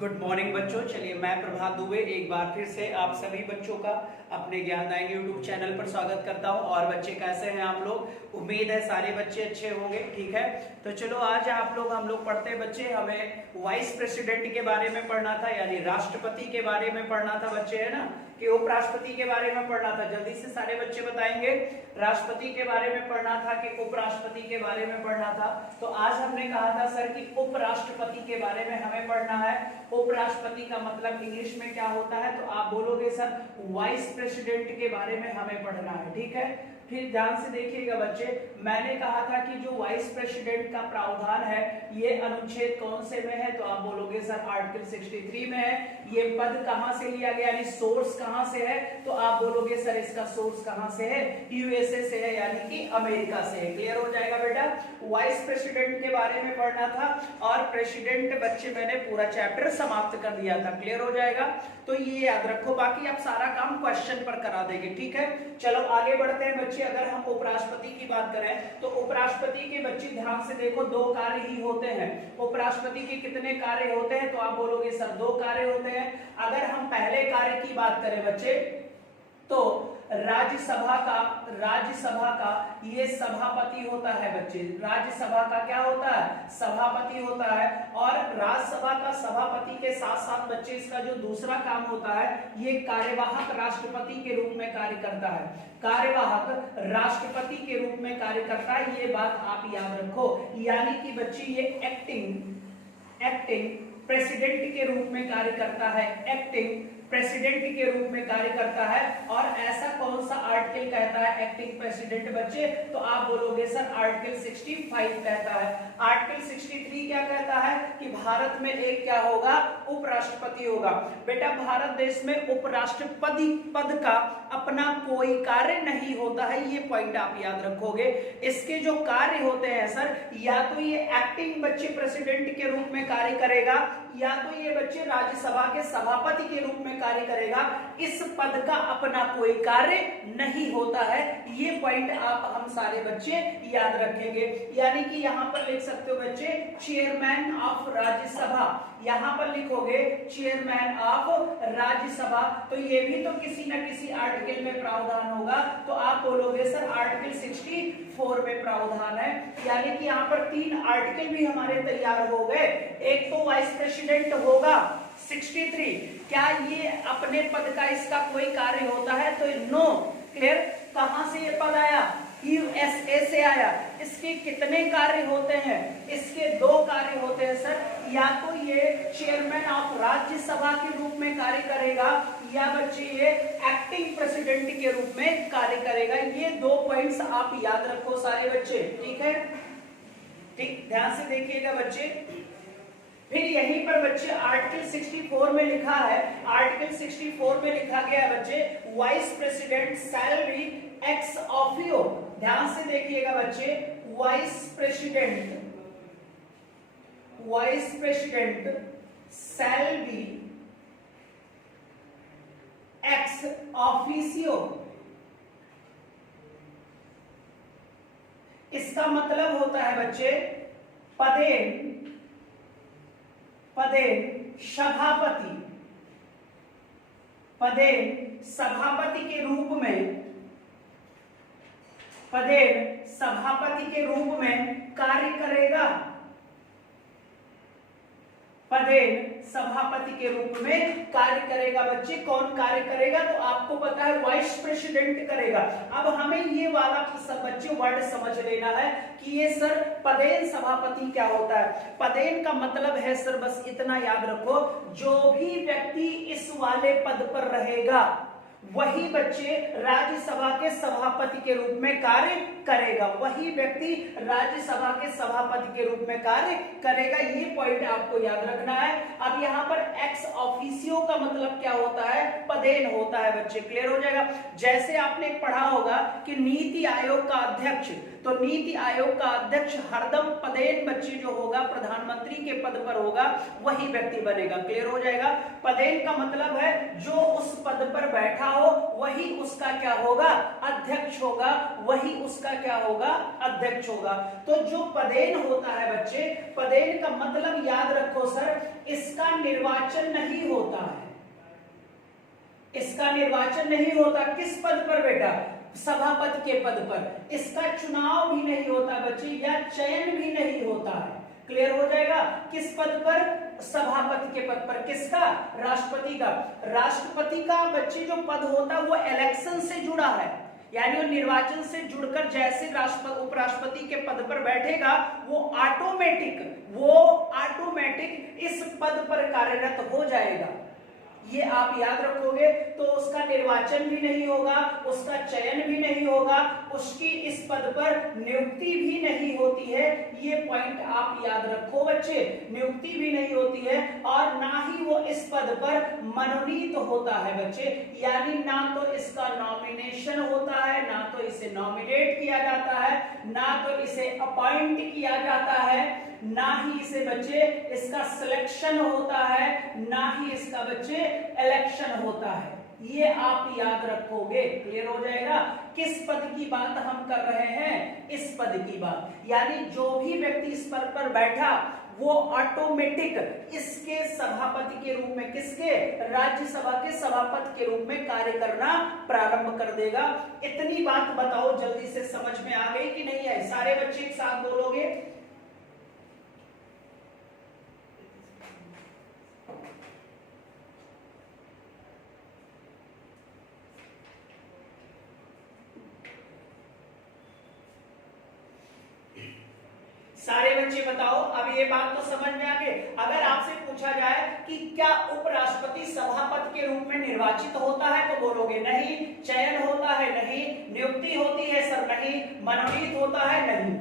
Good morning बच्चों। चलिए मैं प्रभात दुबे एक बार फिर से आप सभी बच्चों का अपने ज्ञानदायिनी यूट्यूब चैनल पर स्वागत करता हूं। और बच्चे कैसे हैं आप लोग? उम्मीद है सारे बच्चे अच्छे होंगे। ठीक है, तो चलो आज हम लोग पढ़ते हैं बच्चे। हमें वाइस प्रेसिडेंट के बारे में पढ़ना था, यानी राष्ट्रपति के बारे में पढ़ना था बच्चे, है ना, कि उपराष्ट्रपति के बारे में पढ़ना था। जल्दी से सारे बच्चे बताएंगे। राष्ट्रपति के बारे में पढ़ना था कि उपराष्ट्रपति के बारे में पढ़ना था? तो आज हमने कहा था सर कि उपराष्ट्रपति के बारे में हमें पढ़ना है। उपराष्ट्रपति का मतलब इंग्लिश में क्या होता है? तो आप बोलोगे सर वाइस प्रेसिडेंट के बारे में हमें पढ़ना है। ठीक है, फिर ध्यान से देखिएगा बच्चे, मैंने कहा था कि जो वाइस प्रेसिडेंट का प्रावधान है ये अनुच्छेद कौन से में है? तो आप बोलोगे सर आर्टिकल 63 में है। ये पद कहां से लिया गया, यानी सोर्स कहां से है? तो आप बोलोगे सर इसका सोर्स कहां से है? यूएसए से है, यानी कि अमेरिका से है। क्लियर हो जाएगा बेटा। वाइस प्रेसिडेंट के बारे में पढ़ना था और प्रेसिडेंट बच्चे मैंने पूरा चैप्टर समाप्त कर दिया था। क्लियर हो जाएगा, तो ये याद रखो। बाकी आप सारा काम क्वेश्चन पर करा देंगे। ठीक है, चलो आगे बढ़ते हैं बच्चे। अगर हम उपराष्ट्रपति की बात करें तो उपराष्ट्रपति के बच्चे ध्यान से देखो, दो कार्य ही होते हैं। उपराष्ट्रपति के कितने कार्य होते हैं? तो आप बोलोगे सर दो कार्य होते हैं। अगर हम पहले कार्य की बात करें बच्चे तो राज्यसभा का ये सभापति होता है बच्चे। राज्यसभा का क्या होता है? सभापति होता है। और राज्यसभा का सभापति के साथ साथ बच्चे इसका जो दूसरा काम होता है ये कार्यवाहक राष्ट्रपति के रूप में कार्य करता है। कार्यवाहक राष्ट्रपति के रूप में कार्य करता है, ये बात आप याद रखो। यानी कि बच्चे ये एक्टिंग प्रेसिडेंट के रूप में कार्य करता है। एक्टिंग प्रेसिडेंट के रूप में कार्य करता है। और ऐसा कौन सा आर्टिकल कहता है एक्टिंग प्रेसिडेंट बच्चे? तो आप बोलोगे सर आर्टिकल 65 कहता है। आर्टिकल 63 क्या कहता है? कि भारत में एक क्या होगा? उपराष्ट्रपति होगा। बेटा भारत देश में उपराष्ट्रपति पद का अपना कोई कार्य नहीं होता है, ये पॉइंट आप याद रखोगे। इसके जो कार्य होते हैं सर, या तो ये एक्टिंग बच्चे प्रेसिडेंट के रूप में कार्य करेगा, या तो ये बच्चे राज्यसभा के सभापति के रूप में कार्य करेगा। इस पद का अपना कोई कार्य नहीं होता है, ये पॉइंट आप हम सारे बच्चे याद रखेंगे। यानी कि यहाँ पर लिख सकते हो बच्चे चेयरमैन ऑफ राज्यसभा, यहाँ पर लिखोगे चेयरमैन ऑफ राज्यसभा। तो ये भी तो किसी न किसी आर्टिकल में प्रावधान होगा। तो आप बोलोगे सर आर्टिकल 64 में प्रावधान है। यानी कि यहाँ पर 3 आर्टिकल भी हमारे तैयार हो गए। एक तो वाइस प्रेसिडेंट होगा 63, क्या ये अपने पद का इसका कोई कार्य होता है? तो नो। क्लियर, कहां से ये पद आया? यूएसए से आया। इसके कितने कार्य होते हैं? इसके 2 कार्य होते हैं सर। या तो ये चेयरमैन ऑफ राज्यसभा के रूप में कार्य करेगा, या बच्चे ये एक्टिंग प्रेसिडेंट के रूप में कार्य करेगा। ये 2 पॉइंट्स आप याद रखो सारे बच्चे। ठीक है, ठीक, ध्यान से देखिएगा बच्चे। फिर यहीं पर बच्चे आर्टिकल 64 में लिखा है, आर्टिकल 64 में लिखा गया है बच्चे vice president shall be ex officio. ध्यान से देखिएगा बच्चे, vice president shall be ex officio. इसका मतलब होता है बच्चे पदेन सभापति के रूप में कार्य करेगा। पदेन सभापति के रूप में कार्य करेगा। बच्चे कौन कार्य करेगा? तो आपको पता है वाइस प्रेसिडेंट करेगा। अब हमें ये वाला सब बच्चे वर्ड समझ लेना है कि ये सर पदेन सभापति क्या होता है। पदेन का मतलब है सर, बस इतना याद रखो, जो भी व्यक्ति इस वाले पद पर रहेगा वही बच्चे राज्यसभा के सभापति के रूप में कार्य करेगा। वही व्यक्ति राज्यसभा के सभापति के रूप में कार्य करेगा, ये पॉइंट आपको याद रखना है। अब यहाँ पर एक्स ऑफिसियो का मतलब क्या होता है? पदेन होता है बच्चे। क्लियर हो जाएगा। जैसे आपने पढ़ा होगा कि नीति आयोग का अध्यक्ष तो नीति आयोग का अध्यक्ष हरदम पदेन बच्चे जो होगा प्रधानमंत्री के पद पर होगा वही व्यक्ति बनेगा। क्लियर हो जाएगा। पदेन का मतलब है जो उस पद पर बैठा हो वही उसका क्या होगा, अध्यक्ष होगा, वही उसका क्या होगा, अध्यक्ष होगा। तो जो पदेन होता है बच्चे, पदेन का मतलब याद रखो सर, इसका निर्वाचन नहीं होता है, इसका निर्वाचन नहीं होता। किस पद पर बेटा, सभापति के पद पर। इसका चुनाव भी नहीं होता बच्चे, या चयन भी नहीं होता है। क्लियर हो जाएगा। किस पद पर, सभापति के पद पर। किसका, राष्ट्रपति का। राष्ट्रपति का बच्चे जो पद होता है वो इलेक्शन से जुड़ा है, यानी वो निर्वाचन से जुड़कर जैसे राष्ट्रपति उपराष्ट्रपति के पद पर बैठेगा वो ऑटोमेटिक इस पद पर कार्यरत हो जाएगा। ये आप याद रखोगे। तो उसका निर्वाचन भी नहीं होगा, उसका चयन भी नहीं होगा, उसकी इस पद पर नियुक्ति भी नहीं होती है। ये पॉइंट आप याद रखो बच्चे, नियुक्ति भी नहीं होती है और ना ही वो इस पद पर मनोनीत होता है बच्चे, यानी ना तो इसका नॉमिनेशन होता है, ना तो इसे नॉमिनेट किया जाता है, ना तो इसे अपॉइंट किया जाता है, ना ही इसे बच्चे इसका सिलेक्शन होता है, ना ही इसका बच्चे इलेक्शन होता है। ये आप याद रखोगे। क्लियर हो जाएगा। किस पद की बात हम कर रहे हैं, इस पद की बात, यानी जो भी व्यक्ति इस पद पर बैठा वो ऑटोमेटिक इसके सभापति के रूप में, किसके, राज्यसभा के सभापति के रूप में कार्य करना प्रारंभ कर देगा। इतनी बात बताओ जल्दी से समझ में आ गई कि नहीं आई? सारे बच्चे एक साथ बोलोगे। सारे बच्चे बताओ। अब ये बात तो समझ में आ गई। अगर आपसे पूछा जाए कि क्या उपराष्ट्रपति सभापति के रूप में निर्वाचित होता है तो बोलोगे नहीं। चयन होता है, नहीं। नियुक्ति होती है सर, नहीं। मनोनीत होता है, नहीं।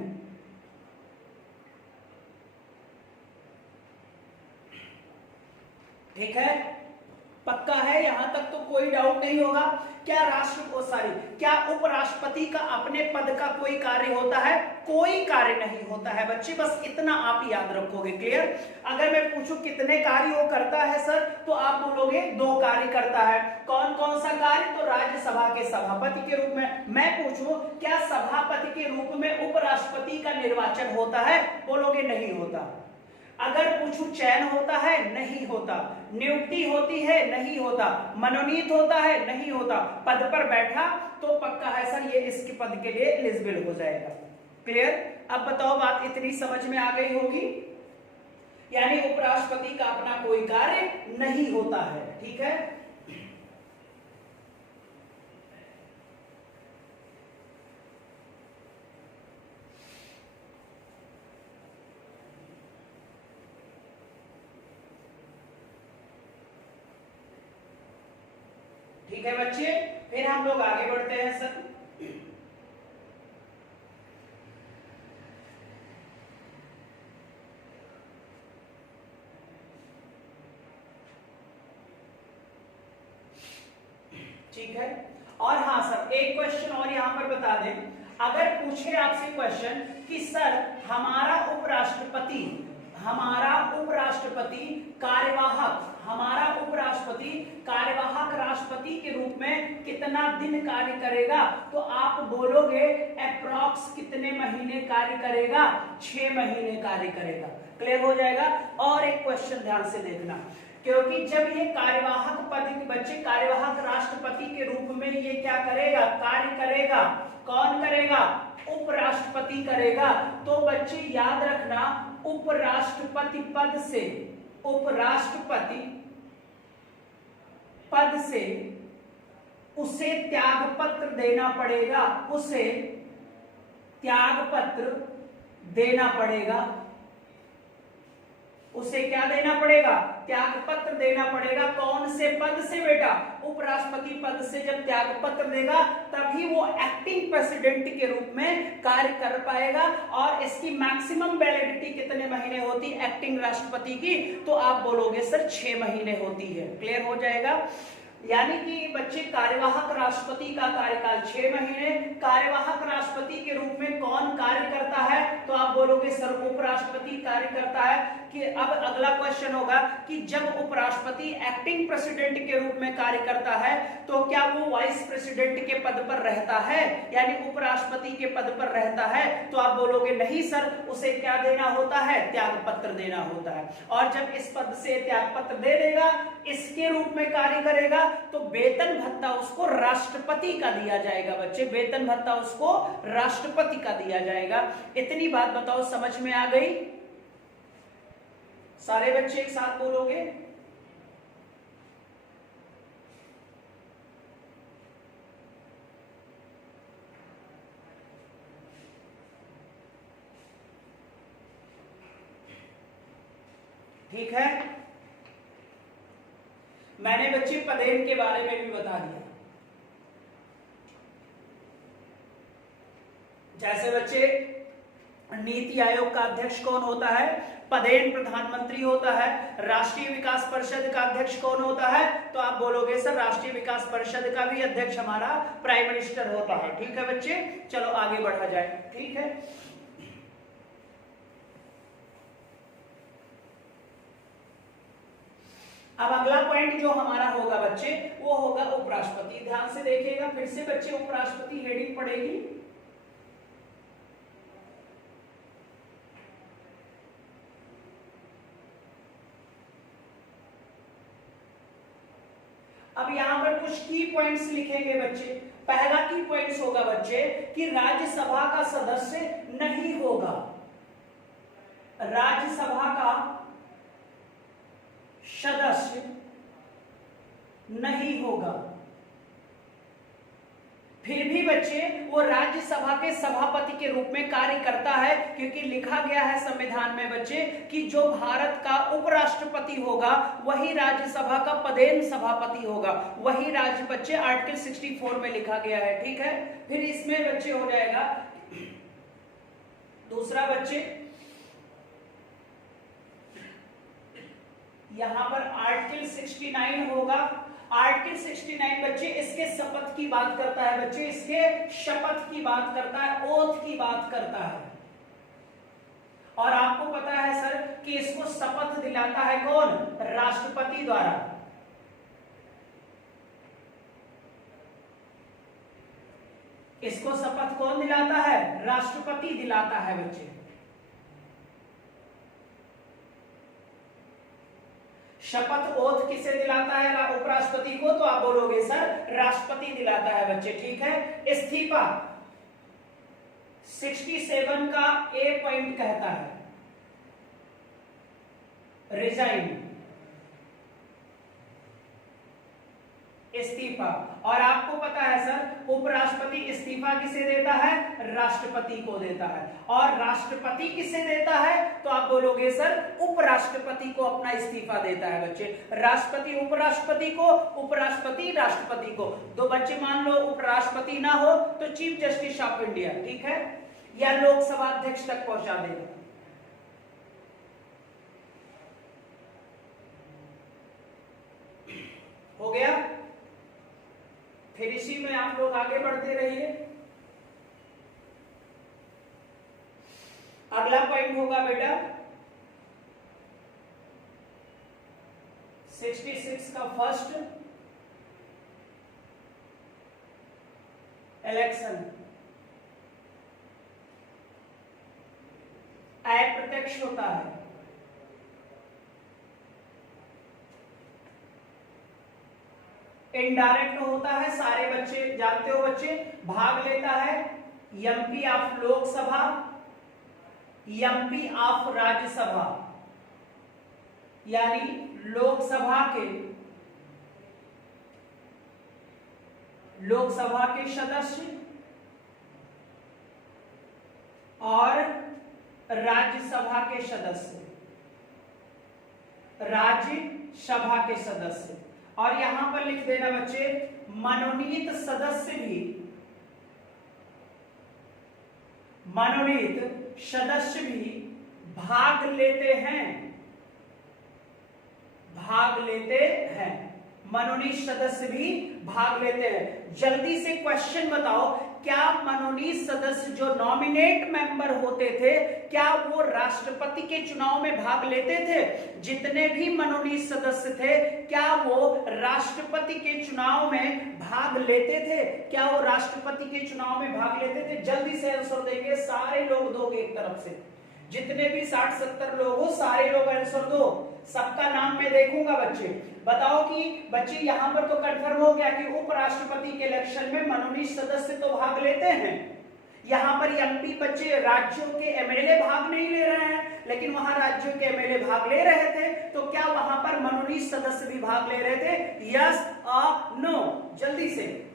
ठीक है, पक्का है, यहां तक तो कोई डाउट नहीं होगा। क्या क्या उपराष्ट्रपति का अपने पद का कोई कार्य होता है? कोई कार्य नहीं होता है बच्चे, बस इतना आप याद रखोगे। क्लियर। अगर मैं पूछूं कितने कार्य वो करता है सर, तो आप बोलोगे 2 कार्य करता है। कौन कौन सा कार्य? तो राज्यसभा के सभापति के रूप में। मैं पूछूं क्या सभापति के रूप में उपराष्ट्रपति का निर्वाचन होता है? बोलोगे नहीं होता। अगर पूछूं चयन होता है? नहीं होता। नियुक्ति होती है? नहीं होता। मनोनीत होता है? नहीं होता। पद पर बैठा तो पक्का है सर ये इसके पद के लिए एलिजिबल हो जाएगा। क्लियर। अब बताओ, बात इतनी समझ में आ गई होगी, यानी उपराष्ट्रपति का अपना कोई कार्य नहीं होता है। ठीक है। ठीक है बच्चे, फिर हम लोग आगे बढ़ते हैं सर। ठीक है। और हाँ सर, एक क्वेश्चन और यहां पर बता दें। अगर पूछे आपसे क्वेश्चन कि सर हमारा उपराष्ट्रपति कार्यवाहक राष्ट्रपति के रूप में कितना दिन कार्य करेगा? तो आप बोलोगे अप्रॉक्स कितने महीने कार्य करेगा? 6 महीने कार्य करेगा। क्लियर हो जाएगा। और एक क्वेश्चन ध्यान से देखना, क्योंकि जब ये कार्यवाहक पद के बच्चे कार्यवाहक राष्ट्रपति के रूप में ये क्या करेगा, कार्य करेगा, कौन करेगा? उपराष्ट्रपति करेगा। तो बच्चे याद रखना, उपराष्ट्रपति पद से उसे त्यागपत्र देना पड़ेगा, उसे त्यागपत्र देना पड़ेगा। उसे क्या देना पड़ेगा? त्यागपत्र देना पड़ेगा। कौन से पद से बेटा? उपराष्ट्रपति पद से जब त्यागपत्र देगा तभी वो एक्टिंग प्रेसिडेंट के रूप में कार्य कर पाएगा। और इसकी मैक्सिमम वैलिडिटी कितने महीने होती है एक्टिंग राष्ट्रपति की? तो आप बोलोगे सर 6 महीने होती है। क्लियर हो जाएगा। यानी कि बच्चे कार्यवाहक राष्ट्रपति का कार्यकाल 6 महीने। कार्यवाहक राष्ट्रपति के रूप में कौन कार्य करता है? तो आप बोलोगे सर उपराष्ट्रपति कार्य करता है। कि अब अगला क्वेश्चन होगा कि जब उपराष्ट्रपति एक्टिंग प्रेसिडेंट के रूप में कार्य करता है तो क्या वो वाइस प्रेसिडेंट के पद पर रहता है, यानी उपराष्ट्रपति के पद पर रहता है? तो आप बोलोगे नहीं सर, उसे क्या देना होता है? त्याग पत्र देना होता है। और जब इस पद से त्याग पत्र दे देगा, इसके रूप में कार्य करेगा, तो वेतन भत्ता उसको राष्ट्रपति का दिया जाएगा। बच्चे वेतन भत्ता उसको राष्ट्रपति का दिया जाएगा। इतनी बात बताओ समझ में आ गई? सारे बच्चे एक साथ बोलोगे? ठीक है। मैंने बच्चे पदेन के बारे में भी बता दिया। जैसे बच्चे नीति आयोग का अध्यक्ष कौन होता है? पदेन प्रधानमंत्री होता है। राष्ट्रीय विकास परिषद का अध्यक्ष कौन होता है? तो आप बोलोगे सर राष्ट्रीय विकास परिषद का भी अध्यक्ष हमारा प्राइम मिनिस्टर होता है। ठीक है बच्चे, चलो आगे बढ़ा जाए। ठीक है, अब अगला पॉइंट जो हमारा होगा बच्चे वो होगा उपराष्ट्रपति। ध्यान से देखिएगा, फिर से बच्चे उपराष्ट्रपति हेडिंग पड़ेगी। अब यहां पर कुछ की पॉइंट्स लिखेंगे बच्चे। पहला की पॉइंट्स होगा बच्चे कि राज्यसभा का सदस्य नहीं होगा, राज्यसभा का सदस्य नहीं होगा। फिर भी बच्चे वो राज्यसभा के सभापति के रूप में कार्य करता है, क्योंकि लिखा गया है संविधान में बच्चे कि जो भारत का उपराष्ट्रपति होगा वही राज्यसभा का पदेन सभापति होगा। वही राज्य बच्चे आर्टिकल 64 में लिखा गया है। ठीक है, फिर इसमें बच्चे हो जाएगा दूसरा बच्चे यहां पर आर्टिकल 69 होगा। आर्टिकल 69 बच्चे इसके शपथ की बात करता है। बच्चे इसके शपथ की बात करता है, ओथ की बात करता है। और आपको पता है सर कि इसको शपथ दिलाता है कौन? राष्ट्रपति द्वारा। इसको शपथ कौन दिलाता है? राष्ट्रपति दिलाता है बच्चे। शपथ ओथ किसे दिलाता है उपराष्ट्रपति को? तो आप बोलोगे सर राष्ट्रपति दिलाता है बच्चे। ठीक है, इस्तीफा 67 का ए पॉइंट कहता है रिजाइन, इस्तीफा। और आपको पता है सर उपराष्ट्रपति इस्तीफा किसे देता है? राष्ट्रपति को देता है। और राष्ट्रपति किसे देता है? तो आप बोलोगे सर उपराष्ट्रपति को अपना इस्तीफा देता है बच्चे। राष्ट्रपति उपराष्ट्रपति को, उपराष्ट्रपति राष्ट्रपति को। दो बच्चे मान लो उपराष्ट्रपति ना हो तो चीफ जस्टिस ऑफ इंडिया, ठीक है, या लोकसभा अध्यक्ष तक पहुंचा देगा। हो गया। फिर इसी में आप लोग आगे बढ़ते रहिए। अगला पॉइंट होगा बेटा 66 का फर्स्ट इलेक्शन अप्रत्यक्ष होता है। इनडायरेक्ट होता है, सारे बच्चे जानते हो बच्चे। भाग लेता है MP of Lok Sabha, MP of Rajya Sabha, यानी लोकसभा के सदस्य और राज्यसभा के सदस्य, राज्यसभा के सदस्य। और यहां पर लिख देना बच्चे मनोनीत सदस्य भी भाग लेते हैं, भाग लेते हैं। मनोनीत सदस्य भी भाग लेते हैं। जल्दी से क्वेश्चन बताओ, क्या मनोनीत सदस्य जो नॉमिनेट मेंबर होते थे, क्या वो राष्ट्रपति के चुनाव में भाग लेते थे? जितने भी मनोनीत सदस्य थे, क्या वो राष्ट्रपति के चुनाव में भाग लेते थे? क्या वो राष्ट्रपति के चुनाव में भाग लेते थे? जल्दी से आंसर देंगे, सारे लोग दोगे एक तरफ से, जितने भी 60-70 लोग हो सारे लोग आंसर दो, सबका नाम मैं देखूंगा। बच्चे बताओ कि बच्चे यहां पर तो कंफर्म हो गया कि उपराष्ट्रपति के इलेक्शन में मनोनीत सदस्य तो भाग लेते हैं। यहां पर एमपी बच्चे राज्यों के एमएलए भाग नहीं ले रहे हैं, लेकिन वहां राज्यों के एमएलए भाग ले रहे थे, तो क्या वहां पर मनोनीत सदस्य भी भाग ले रहे थे? यस और नो, जल्दी से।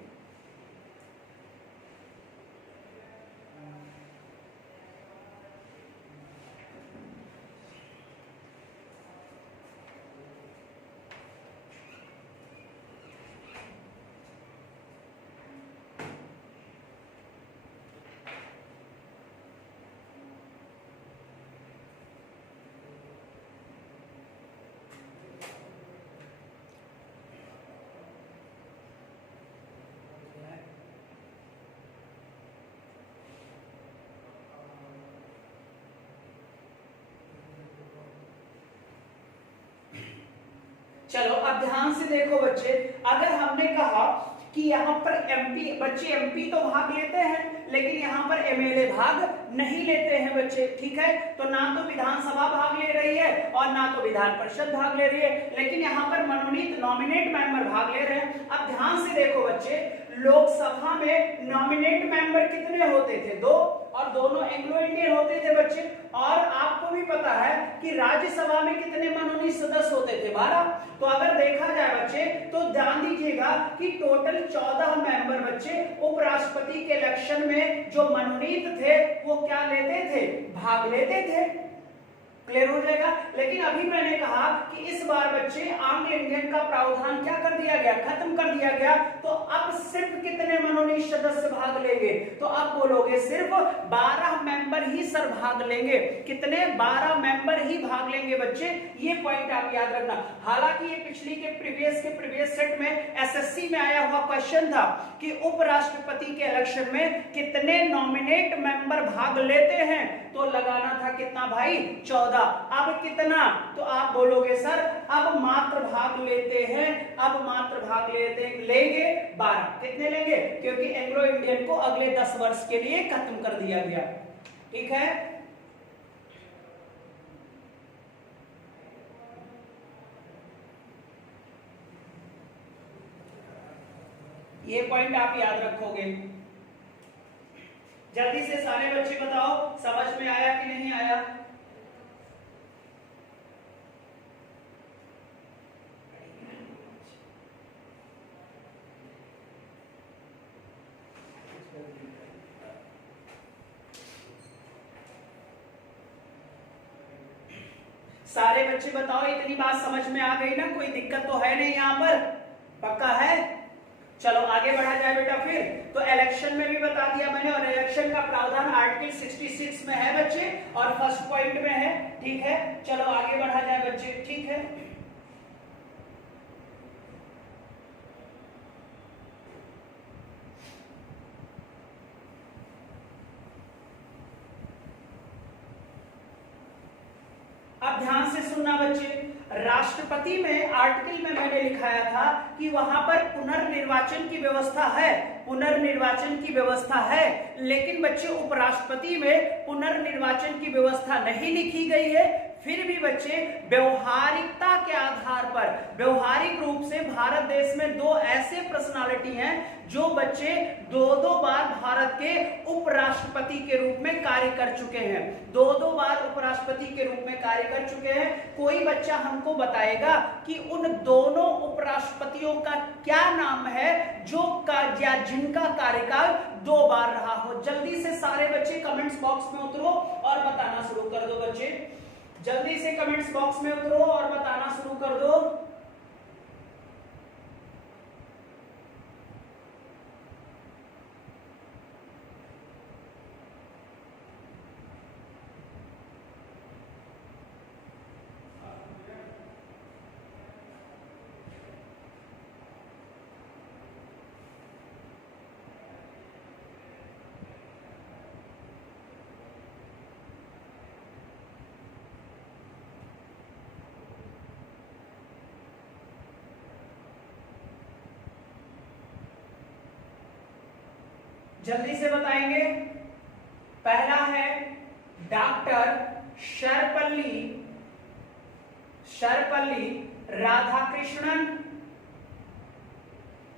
चलो अब ध्यान से देखो बच्चे, अगर हमने कहा कि यहाँ पर एमपी बच्चे एमपी तो भाग लेते हैं, लेकिन यहाँ पर एमएलए भाग नहीं लेते हैं बच्चे, ठीक है? तो ना तो विधानसभा भाग ले रही है और ना तो विधान परिषद भाग ले रही है, लेकिन यहाँ पर मनोनीत नॉमिनेट मेंबर भाग ले रहे हैं। अब ध्यान से देखो बच्चे, लोकसभा में नॉमिनेट मेंबर कितने होते थे? 2, और दोनों एंग्लो इंडियन होते थे बच्चे। और आपको भी पता है कि राज्यसभा में कितने मनोनीत सदस्य होते थे? 12। तो अगर देखा जाए बच्चे तो ध्यान दीजिएगा कि टोटल 14 मेंबर बच्चे उपराष्ट्रपति के इलेक्शन में जो मनोनीत थे वो क्या लेते थे? भाग लेते थे। क्लियर हो जाएगा। लेकिन अभी मैंने कहा कि इस बार बच्चे आंग्ल इंडियन का प्रावधान क्या कर दिया गया? खत्म कर दिया गया। तो अब सिर्फ कितने मनोनीत सदस्य भाग लेंगे? तो अब बोलोगे सिर्फ 12 मेंबर ही सर भाग लेंगे। कितने? 12 मेंबर ही भाग लेंगे बच्चे, ये पॉइंट आप याद रखना। हालांकि ये पिछली के प्रीवियस सेट में एसएससी में आया हुआ क्वेश्चन था कि उपराष्ट्रपति के इलेक्शन में कितने नॉमिनेट मेंबर भाग लेते हैं, तो लगाना था कितना भाई? 14। अब कितना? तो आप बोलोगे सर अब मात्र भाग लेते हैं, अब मात्र भाग लेंगे 12। कितने लेंगे? क्योंकि एंग्लो इंडियन को अगले 10 वर्ष के लिए खत्म कर दिया गया, ठीक है? ये पॉइंट आप याद रखोगे। जल्दी से सारे बच्चे बताओ समझ में आया कि नहीं आया? सारे बच्चे बताओ, इतनी बात समझ में आ गई ना? कोई दिक्कत तो है नहीं यहाँ पर? पक्का है? चलो आगे बढ़ा जाए बेटा। फिर तो इलेक्शन में भी बता दिया मैंने, और इलेक्शन का प्रावधान आर्टिकल 66 में है बच्चे, और फर्स्ट पॉइंट में है, ठीक है? चलो आगे बढ़ा जाए बच्चे, ठीक है? अब ध्यान से सुनना बच्चे, राष्ट्रपति में आर्टिकल में मैंने लिखाया था कि वहां पर पुनर्निर्वाचन की व्यवस्था है, पुनर्निर्वाचन की व्यवस्था है, लेकिन बच्चे उपराष्ट्रपति में पुनर्निर्वाचन की व्यवस्था नहीं लिखी गई है। फिर भी बच्चे व्यवहारिकता के आधार पर, व्यवहारिक रूप से भारत देश में 2 ऐसे पर्सनालिटी हैं जो बच्चे 2-2 बार भारत के उपराष्ट्रपति के रूप में कार्य कर चुके हैं, 2-2 बार उपराष्ट्रपति के रूप में कार्य कर चुके हैं। कोई बच्चा हमको बताएगा कि उन दोनों उपराष्ट्रपतियों का क्या नाम है जो जिनका कार्यकाल 2 बार रहा हो? जल्दी से सारे बच्चे कमेंट्स बॉक्स में उतरो और बताना शुरू कर दो बच्चे, जल्दी से कमेंट्स बॉक्स में उतरो और बताना शुरू कर दो। जल्दी से बताएंगे। पहला है डॉक्टर सर्वपल्ली राधाकृष्णन।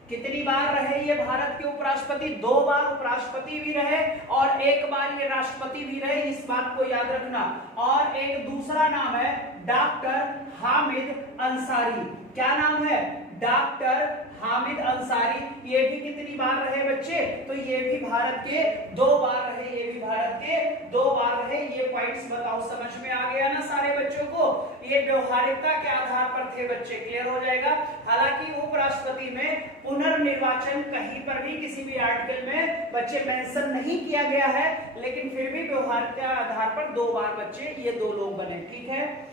कितनी बार रहे ये भारत के उपराष्ट्रपति? 2 बार उपराष्ट्रपति भी रहे और 1 बार ये राष्ट्रपति भी रहे, इस बात को याद रखना। और एक दूसरा नाम है डॉक्टर हामिद अंसारी। क्या नाम है? डॉक्टर हामिद अंसारी। ये भी कितनी बार रहे बच्चे? तो ये भी भारत के 2 बार रहे, ये भी भारत के 2 बार रहे। ये पॉइंट्स बताओ, समझ में आ गया ना सारे बच्चों को? ये व्यवहारिकता के आधार पर थे बच्चे, क्लियर हो जाएगा। हालांकि उपराष्ट्रपति में पुनर्निर्वाचन कहीं पर भी किसी भी आर्टिकल में बच्चे मेंशन नहीं किया गया है, लेकिन फिर भी व्यवहारिकता के आधार पर 2 बार बच्चे ये 2 लोग बने, ठीक है।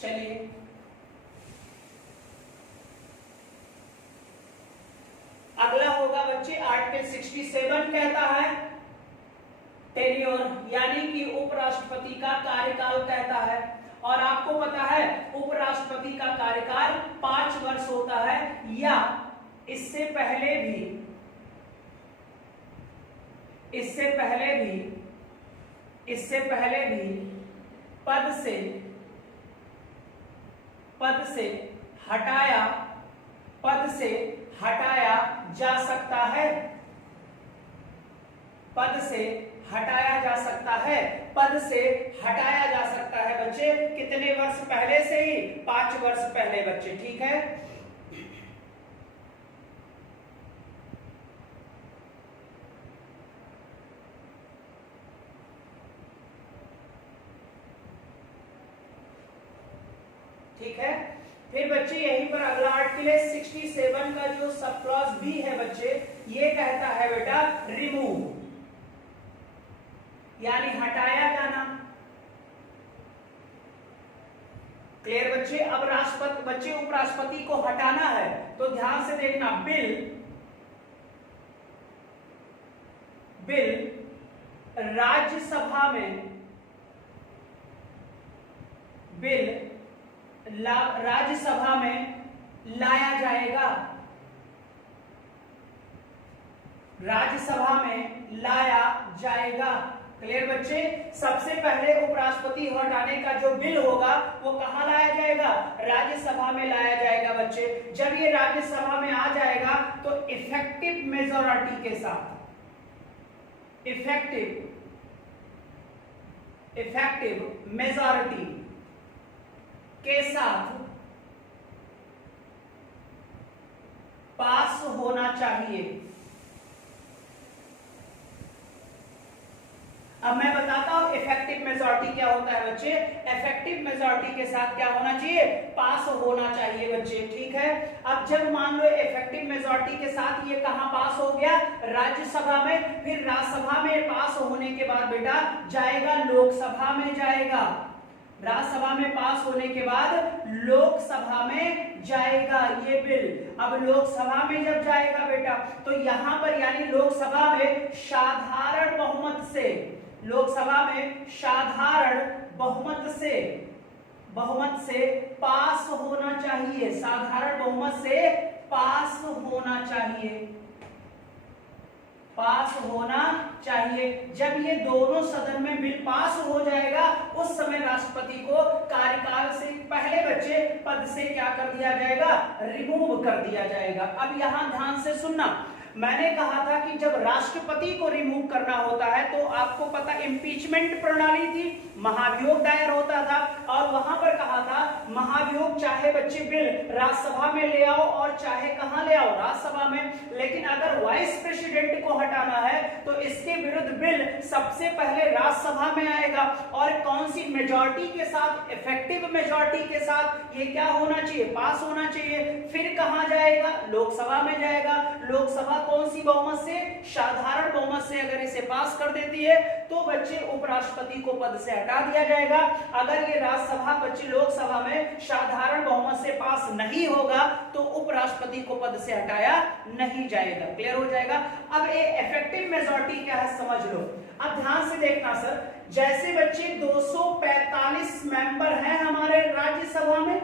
चलिए अगला होगा बच्चे आर्टिकल 67 कहता है टेन्योर, यानी कि उपराष्ट्रपति का कार्यकाल कहता है। और आपको पता है उपराष्ट्रपति का कार्यकाल 5 वर्ष होता है, या इससे पहले भी पद से हटाया जा सकता है। पद से हटाया जा सकता है बच्चे। कितने वर्ष पहले से ही? 5 वर्ष पहले बच्चे, ठीक है। ठीक है। फिर बच्चे यहीं पर अगला आर्टिकल है 67 का जो सब क्लॉज बी है बच्चे, ये कहता है बेटा रिमूव, यानी हटाया जाना। क्लियर बच्चे? अब उपराष्ट्रपति को हटाना है तो ध्यान से देखना। बिल राज्यसभा में लाया जाएगा। क्लियर बच्चे? सबसे पहले उपराष्ट्रपति हटाने का जो बिल होगा वो कहां लाया जाएगा? राज्यसभा में लाया जाएगा बच्चे। जब ये राज्यसभा में आ जाएगा तो इफेक्टिव मेजॉरिटी के साथ पास होना चाहिए। अब मैं बताता हूं इफेक्टिव मेजॉरिटी क्या होता है बच्चे। इफेक्टिव मेजॉरिटी के साथ क्या होना चाहिए? पास होना चाहिए बच्चे, ठीक है। अब जब मान लो इफेक्टिव मेजॉरिटी के साथ ये कहां पास हो गया? राज्यसभा में। फिर राज्यसभा में पास होने के बाद बेटा जाएगा लोकसभा में जाएगा। राज्यसभा में पास होने के बाद लोकसभा में जाएगा ये बिल। अब लोकसभा में जब जाएगा बेटा तो यहां पर यानी लोकसभा में साधारण बहुमत से पास होना चाहिए। साधारण बहुमत से पास होना चाहिए। जब ये दोनों सदन में बिल पास हो जाएगा उस समय राष्ट्रपति को कार्यकाल से पहले बच्चे पद से क्या कर दिया जाएगा? रिमूव कर दिया जाएगा। अब यहां ध्यान से सुनना, मैंने कहा था कि जब राष्ट्रपति को रिमूव करना होता है तो आपको पता इम्पीचमेंट प्रणाली थी, महाभियोग दायर होता था। और वहां पर कहा था महाभियोग चाहे बच्चे बिल राज्यसभा में ले आओ और चाहे कहां ले आओ? राज्यसभा में। लेकिन अगर वाइस प्रेसिडेंट को हटाना है तो इसके विरुद्ध बिल सबसे पहले राज्यसभा में आएगा। और कौन सी मेजॉरिटी के साथ? इफेक्टिव मेजॉरिटी के साथ ये क्या होना चाहिए? पास होना चाहिए। फिर कहां जाएगा? लोकसभा में जाएगा। लोकसभा कौन सी बहुमत से? साधारण बहुमत से अगर इसे पास कर देती है तो बच्चे उपराष्ट्रपति को पद से हटा दिया जाएगा। अगर ये राज्यसभा बच्चे लोकसभा में साधारण बहुमत से पास नहीं होगा तो उपराष्ट्रपति को पद से हटाया नहीं जाएगा। क्लियर हो जाएगा? अब ये इफेक्टिव मेजॉरिटी क्या है समझ लो। अब ध्यान से देखना सर, जैसे बच्चे 245 मेंबर हैं हमारे राज्यसभा में,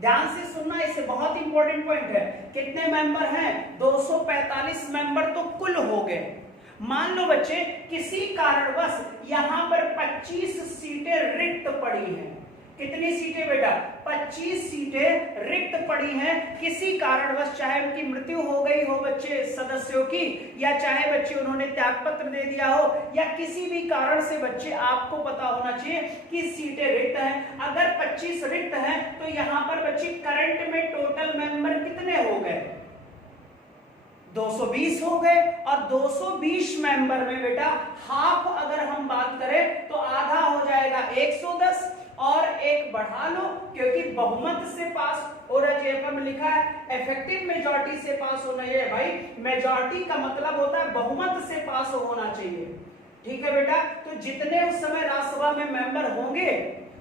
ध्यान से सुनना, इसे बहुत इंपॉर्टेंट पॉइंट है। कितने मेंबर हैं? 245 मेंबर तो कुल हो गए। मान लो बच्चे किसी कारणवश यहां पर 25 सीटें रिक्त पड़ी हैं। कितनी सीटें बेटा? 25 सीटें रिक्त पड़ी हैं किसी कारणवश, चाहे उनकी मृत्यु हो गई हो बच्चे सदस्यों की, या चाहे बच्चे उन्होंने त्यागपत्र दे दिया हो, या किसी भी कारण से बच्चे आपको पता होना चाहिए कि सीटें रिक्त हैं। अगर 25 रिक्त हैं तो यहां पर बच्चे करंट में टोटल मेंबर कितने हो गए? 220 हो गए। और 220 मेंबर में बेटा हाफ अगर हम बात करें तो आधा हो जाएगा 110, और एक बढ़ा लो क्योंकि बहुमत से पास होना चाहिए। पर लिखा है इफेक्टिव मेजॉरिटी से पास होना है भाई, मेजॉरिटी का मतलब होता है बहुमत से पास होना चाहिए। ठीक है बेटा, तो जितने उस समय राज्यसभा में मेंबर होंगे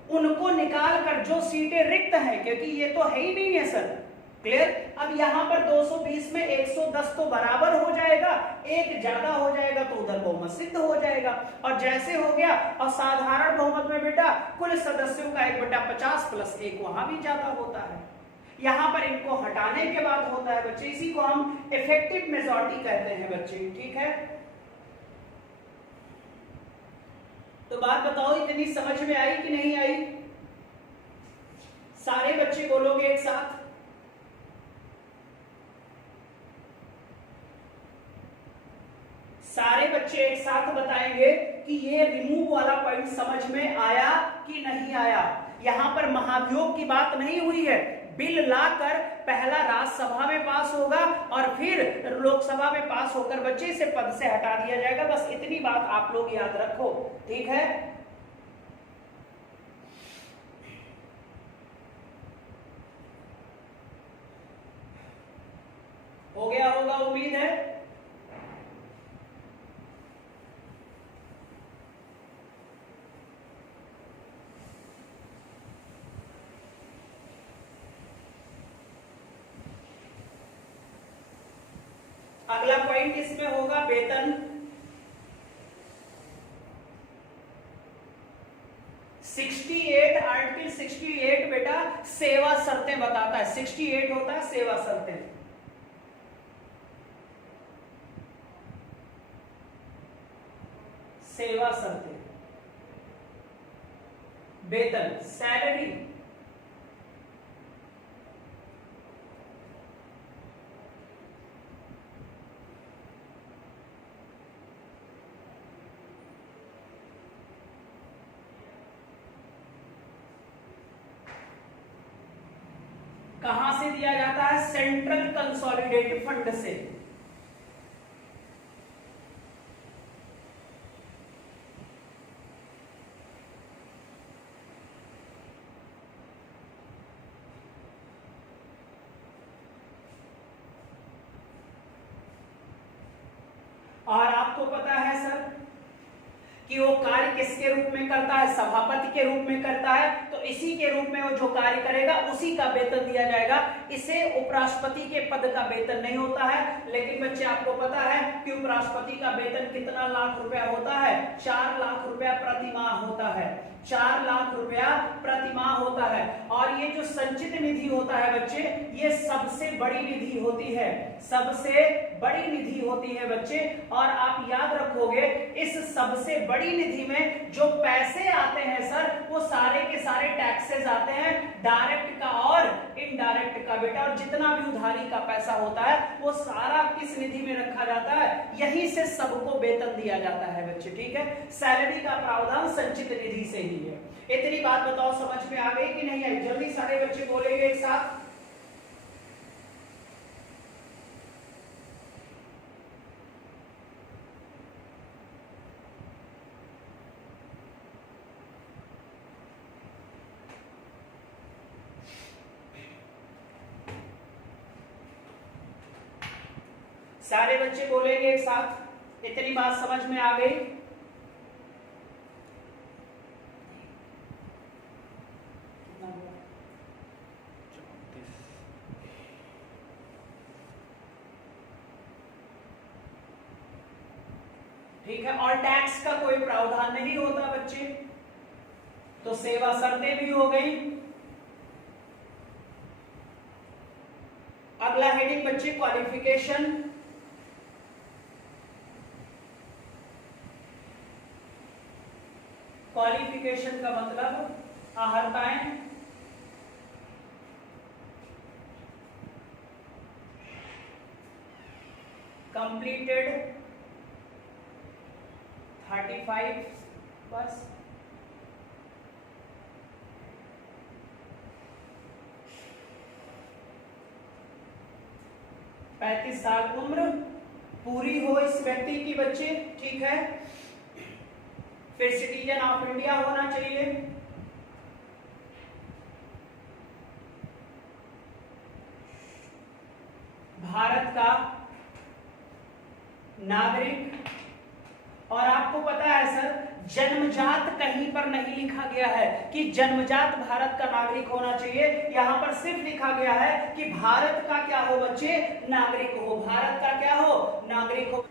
उनको निकाल कर जो सीटें रिक्त हैं, क्योंकि ये तो है ही नहीं है सर, क्लियर। अब यहां पर 220 में 110 तो बराबर हो जाएगा, एक ज्यादा हो जाएगा तो उधर बहुमत सिद्ध हो जाएगा। और जैसे हो गया, और साधारण बहुमत में बेटा कुल सदस्यों का 1/50 प्लस 1 वहां भी ज्यादा होता है। यहां पर इनको हटाने के बाद होता है बच्चे, इसी को हम इफेक्टिव मेजॉरिटी कहते हैं बच्चे। ठीक है, तो बात बताओ इतनी समझ में आई कि नहीं आई? सारे बच्चे बोलोगे एक साथ? सारे बच्चे एक साथ बताएंगे कि ये रिमूव वाला पॉइंट समझ में आया कि नहीं आया। यहां पर महाभियोग की बात नहीं हुई है। बिल लाकर पहला राज्यसभा में पास होगा और फिर लोकसभा में पास होकर बच्चे इसे पद से हटा दिया जाएगा। बस इतनी बात आप लोग याद रखो, ठीक है। हो गया होगा उम्मीद है। अगला पॉइंट इसमें होगा वेतन। 68 आर्टिकल 68 बेटा सेवा शर्तें बताता है। 68 होता है सेवा शर्तें। सेवा शर्तें, वेतन, सैलरी, कहां से दिया जाता है? सेंट्रल कंसोलिडेटेड फंड से। और आपको पता है सर कि वो कार्य किसके रूप में करता है? सभापति के रूप में करता है। तो इसी के रूप में वो जो कार्य करेगा उसी का वेतन दिया जाएगा। इसे उपराष्ट्रपति के पद का वेतन नहीं होता है। लेकिन बच्चे आपको पता है कि उपराष्ट्रपति का वेतन कितना लाख रुपया होता है? 4 लाख रुपया प्रतिमाह होता है। 4 लाख रुपया प्रतिमाह होता है। और ये जो संचित निधि होता है बच्चे, ये सबसे बड़ी निधि होती है। सबसे बड़ी निधि होती है बच्चे। और आप याद रखोगे इस सबसे बड़ी निधि में जो पैसे आते हैं सर, वो सारे के सारे टैक्सेस आते हैं, डायरेक्ट का और इनडायरेक्ट का बेटा। और जितना भी उधारी का पैसा होता है वो सारा किस निधि में रखा जाता है? यहीं से सबको वेतन दिया जाता है बच्चे, ठीक है। सैलरी का प्रावधान संचित निधि से ही है। इतनी बात बताओ समझ में आ गई कि नहीं आई? जल्दी सारे बच्चे बोलेंगे एक साथ। सारे बच्चे बोलेंगे एक साथ। इतनी बात समझ में आ गई? ठीक है। और टैक्स का कोई प्रावधान नहीं होता बच्चे। तो सेवा शर्तें भी हो गई, अगला हेडिंग बच्चे क्वालिफिकेशन। क्वालिफिकेशन का मतलब अहर्ताएं, कंप्लीटेड 35 बस, पैंतीस साल उम्र पूरी हो इस व्यक्ति की बच्चे, ठीक है। फिर सिटीजन ऑफ इंडिया होना चाहिए, भारत का नागरिक। और आपको पता है सर, जन्मजात कहीं पर नहीं लिखा गया है कि जन्मजात भारत का नागरिक होना चाहिए, यहां पर सिर्फ लिखा गया है कि भारत का क्या हो बच्चे, नागरिक हो, भारत का क्या हो, नागरिक हो।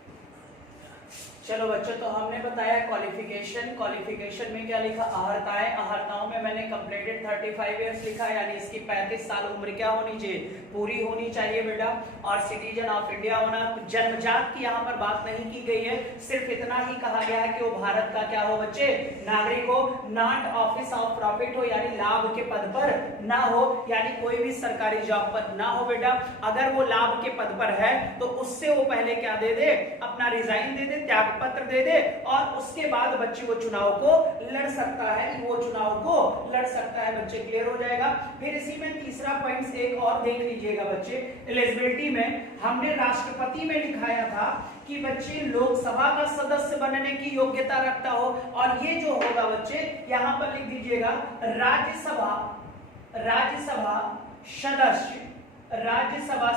चलो बच्चों, तो हमने बताया क्वालिफिकेशन। क्वालिफिकेशन में क्या लिखा, अहर्ताएं, अहर्ताओं में मैंने कंप्लीटेड 35 इयर्स लिखा, यानी इसकी 35 साल उम्र क्या होनी चाहिए, पूरी होनी चाहिए बेटा। और सिटीजन ऑफ इंडिया होना, जन्मजात की यहाँ पर बात नहीं की गई है, सिर्फ इतना ही कहा गया है कि वो भारत का क्या हो बच्चे, नागरिक हो। नॉट ऑफिस ऑफ प्रॉफिट हो, यानी लाभ के पद पर ना हो, यानी कोई भी सरकारी जॉब पर ना हो बेटा। अगर वो लाभ के पद पर है तो उससे वो पहले क्या दे दे, अपना रिजाइन दे दे, त्याग पत्र दे दे, और उसके बाद बच्चे वो चुनाव को लड़ सकता है, वो चुनाव को लड़ सकता है बच्चे, क्लियर हो जाएगा। फिर इसी में तीसरा पॉइंट एक और देख लीजिएगा बच्चे, एलिजिबिलिटी में हमने राष्ट्रपति में दिखाया था कि बच्चे लोकसभा का सदस्य बनने की योग्यता रखता हो, और ये जो होगा बच्चे यहां पर लिख दीजिएगा राज्यसभा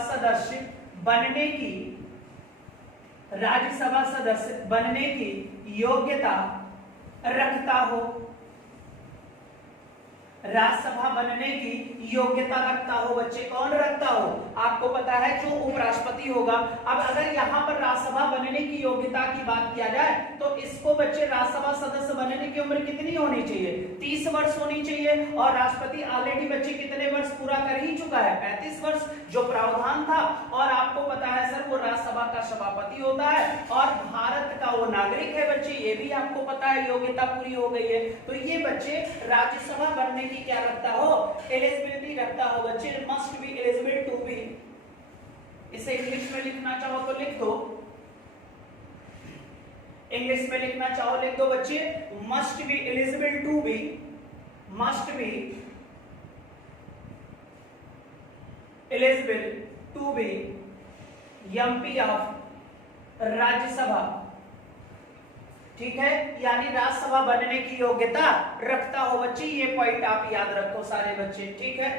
सदस्य बनने की, राज्यसभा सदस्य बनने की योग्यता रखता हो, राज्यसभा बनने की योग्यता रखता हो बच्चे। कौन रखता हो, आपको पता है जो उपराष्ट्रपति होगा। अब अगर यहाँ पर राज्यसभा बनने की योग्यता की बात किया जाए तो इसको बच्चे राज्यसभा सदस्य बनने की उम्र कितनी होनी चाहिए, 30 वर्ष होनी चाहिए, और राष्ट्रपति ऑलरेडी बच्चे कितने वर्ष पूरा कर ही चुका है, 35 वर्ष जो प्रावधान था। और आपको पता है सर वो राज्यसभा का सभापति होता है और भारत का वो नागरिक है बच्चे, ये भी आपको पता है, योग्यता पूरी हो गई है। तो ये बच्चे राज्यसभा बनने की क्या रखता हो, एलिजिबिलिटी रखता हो बच्चे, must be eligible to be. इसे इंग्लिश में लिखना चाहो तो लिख दो, इंग्लिश में लिखना चाहो लिख दो बच्चे, must be eligible to be, must be eligible to be MP of Rajya Sabha, ठीक है, यानी राज्यसभा बनने की योग्यता रखता हो बच्चे। ये पॉइंट आप याद रखो सारे बच्चे, ठीक है।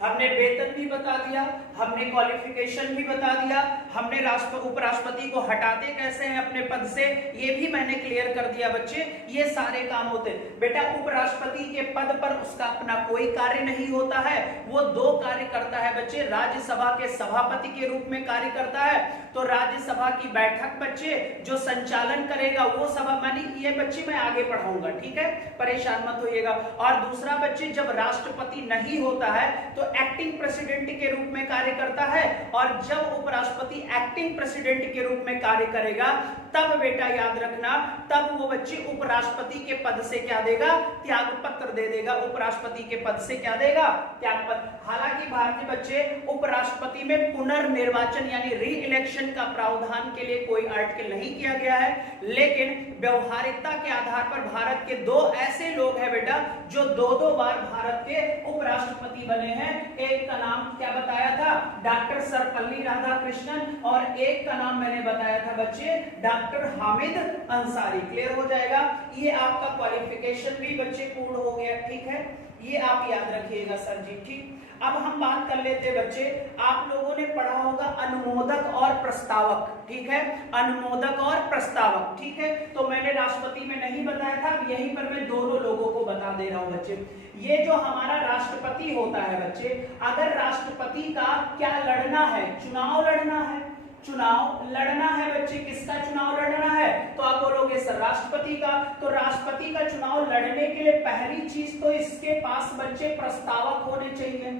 हमने वेतन भी बता दिया, हमने क्वालिफिकेशन भी बता दिया, हमने उपराष्ट्रपति को हटाते कैसे हैं अपने पद से ये भी मैंने क्लियर कर दिया बच्चे। ये सारे काम होते बेटा, उपराष्ट्रपति के पद पर उसका अपना कोई कार्य नहीं होता है, वो दो कार्य करता है बच्चे, राज्यसभा के सभापति के रूप में कार्य करता है, तो राज्यसभा की बैठक बच्चे जो संचालन करेगा वो सभा, मानी ये बच्चे मैं आगे पढ़ाऊंगा, ठीक है, परेशान मत होइएगा। और दूसरा बच्चे जब राष्ट्रपति नहीं होता है तो एक्टिंग प्रेसिडेंट के रूप में कार्य करता है, और जब उपराष्ट्रपति एक्टिंग प्रेसिडेंट के रूप में कार्य करेगा तब बेटा याद रखना, तब वो बच्चे उपराष्ट्रपति के पद से क्या देगा, त्याग पत्र दे देगा, उपराष्ट्रपति के पद से क्या देगा, त्याग पत्र। हालांकि भारतीय बच्चे उपराष्ट्रपति में पुनर्निर्वाचन यानी री इलेक्शन का प्रावधान के लिए कोई आर्टिकल नहीं किया गया है, लेकिन व्यवहारिकता के आधार पर भारत के दो ऐसे लोग हैं बेटा जो दो बार भारत के उपराष्ट्रपति बने हैं। एक का नाम क्या बताया था, डॉक्टर सर्वपल्ली राधाकृष्णन, और एक का नाम मैंने बताया था बच्चे डॉक्टर हामिद अंसारी। क्लियर हो जाएगा। ये आपका क्वालिफिकेशन भी बच्चे पूर्ण हो गया, ठीक है, ये आप याद रखिएगा सर जी, ठीक। अब हम बात कर लेते हैं बच्चे, आप लोगों ने पढ़ा होगा अनुमोदक और प्रस्तावक, ठीक है, अनुमोदक और प्रस्तावक, ठीक है। तो मैंने राष्ट्रपति में नहीं बताया था, यहीं पर मैं दोनों लोगों को बता दे रहा हूं बच्चे। ये जो हमारा राष्ट्रपति होता है बच्चे, अगर राष्ट्रपति का क्या लड़ना है, चुनाव लड़ना है, चुनाव लड़ना है बच्चे, किसका चुनाव लड़ना है, तो आप बोलोगे सर राष्ट्रपति का, तो राष्ट्रपति का चुनाव चुनाव लड़ने के लिए पहली चीज तो इसके पास बच्चे प्रस्तावक होने चाहिए।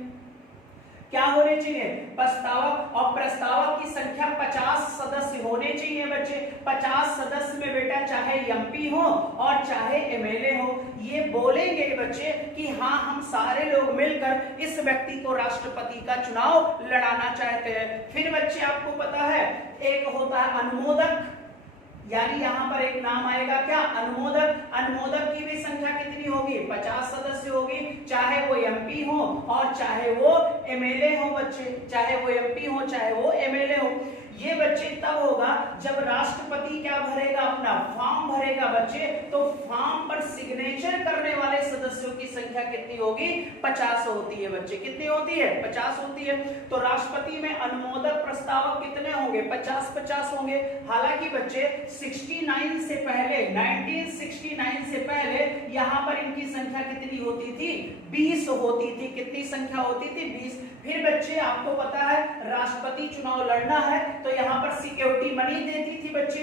क्या होने चाहिए? प्रस्तावक। और प्रस्तावक की संख्या 50 सदस्य होने चाहिए बच्चे। 50 सदस्य में बेटा चाहे एमपी हो और चाहे एमएलए हो, ये बोलेंगे बच्चे कि हाँ हम सारे लोग मिलकर इस व्यक्ति को राष्ट्रपति का चुनाव लड़ाना चाहते हैं। फिर बच्चे आपको पता है एक होता है अनुमोदक, यानी यहां पर एक नाम आएगा क्या? अनुमोदक। अनुमोदक की भी संख्या कितनी होगी? 50 सदस्य होगी, चाहे वो एमपी हो और चाहे वो एमएलए हो बच्चे, चाहे वो एमपी हो चाहे वो एमएलए हो। ये बच्चे तब होगा जब राष्ट्रपति क्या भरेगा? अपना फॉर्म भरेगा बच्चे। तो फॉर्म पर सिग्नेचर करने वाले सदस्यों की संख्या कितनी होगी? 50 होती है बच्चे। कितनी होती है? 50 होती है। तो राष्ट्रपति में अनुमोदक प्रस्तावक कितने होंगे? 50-50 होंगे। हालांकि बच्चे 69 से पहले, 1969 से पहले यहाँ पर इनकी संख्या कितनी होती थी? 20 होती थी। कितनी संख्या होती थी? 20। फिर बच्चे आपको पता है राष्ट्रपति चुनाव लड़ना है तो यहाँ पर सिक्योरिटी मनी देती थी बच्चे।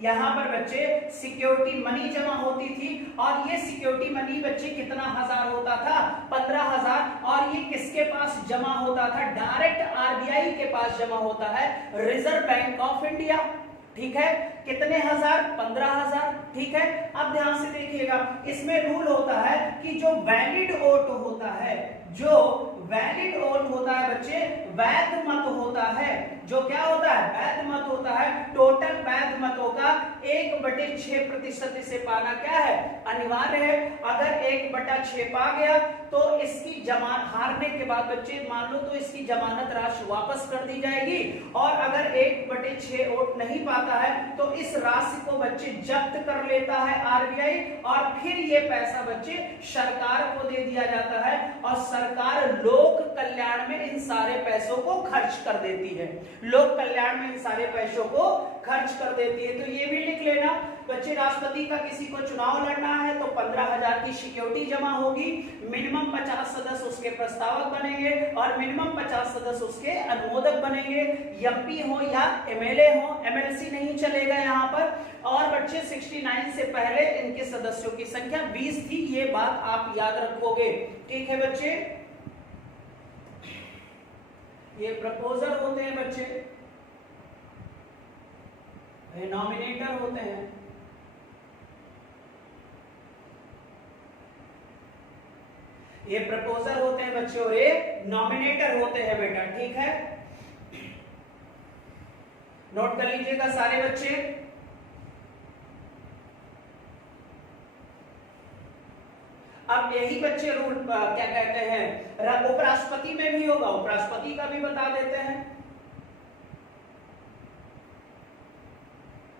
यहाँ पर बच्चे सिक्योरिटी मनी जमा होती थी और ये सिक्योरिटी मनी बच्चे कितना हजार होता था? 15,000। और ये किसके पास जमा होता था? डायरेक्ट आरबीआई के पास जमा होता है, रिजर्व बैंक ऑफ इंडिया। ठीक है, कितने हजार? 15,000। ठीक है, अब ध्यान से देखिएगा, इसमें रूल होता है कि जो वैलिड वोट होता है, जो वैलिड वोट होता है बच्चे, वैध मत होता है, जो क्या होता है? वैध मत होता है। टोटल वैध मतों का 1/6% इसे पाना क्या है? अनिवार्य है। अगर 1/6 पा गया तो इसकी जमानत हारने के बाद बच्चे मान लो तो इसकी जमानत राशि वापस कर दी जाएगी। और अगर 1/6 वोट नहीं पाता है तो इस राशि को बच्चे जब्त कर लेता है आरबीआई और फिर ये पैसा बच्चे सरकार को दे दिया जाता है और सरकार लोक कल्याण में इन सारे पैसों को खर्च कर देती है। लोक कल्याण में इन सारे पैसों को खर्च कर देती है। तो ये भी लिख लेना बच्चे, राष्ट्रपति का किसी को चुनाव लड़ना है तो 15,000 की सिक्योरिटी जमा होगी, मिनिमम 50 सदस्य उसके प्रस्तावक बनेंगे और मिनिमम 50 सदस्य उसके अनुमोदक बनेंगे। एमपी हो या एमएलए हो, एमएलसी नहीं चलेगा यहाँ पर। और बच्चे 69 से पहले इनके सदस्यों की संख्या 20 थी, ये बात आप याद रखोगे। ठीक है बच्चे, ये प्रपोजर होते हैं बच्चे, ये नॉमिनेटर होते हैं। ये प्रपोजर होते हैं बच्चे और ये नॉमिनेटर होते हैं बेटा। ठीक है, नोट कर लीजिएगा सारे बच्चे। अब यही बच्चे रूल क्या कहते हैं, उपराष्ट्रपति में भी होगा, उपराष्ट्रपति का भी बता देते हैं।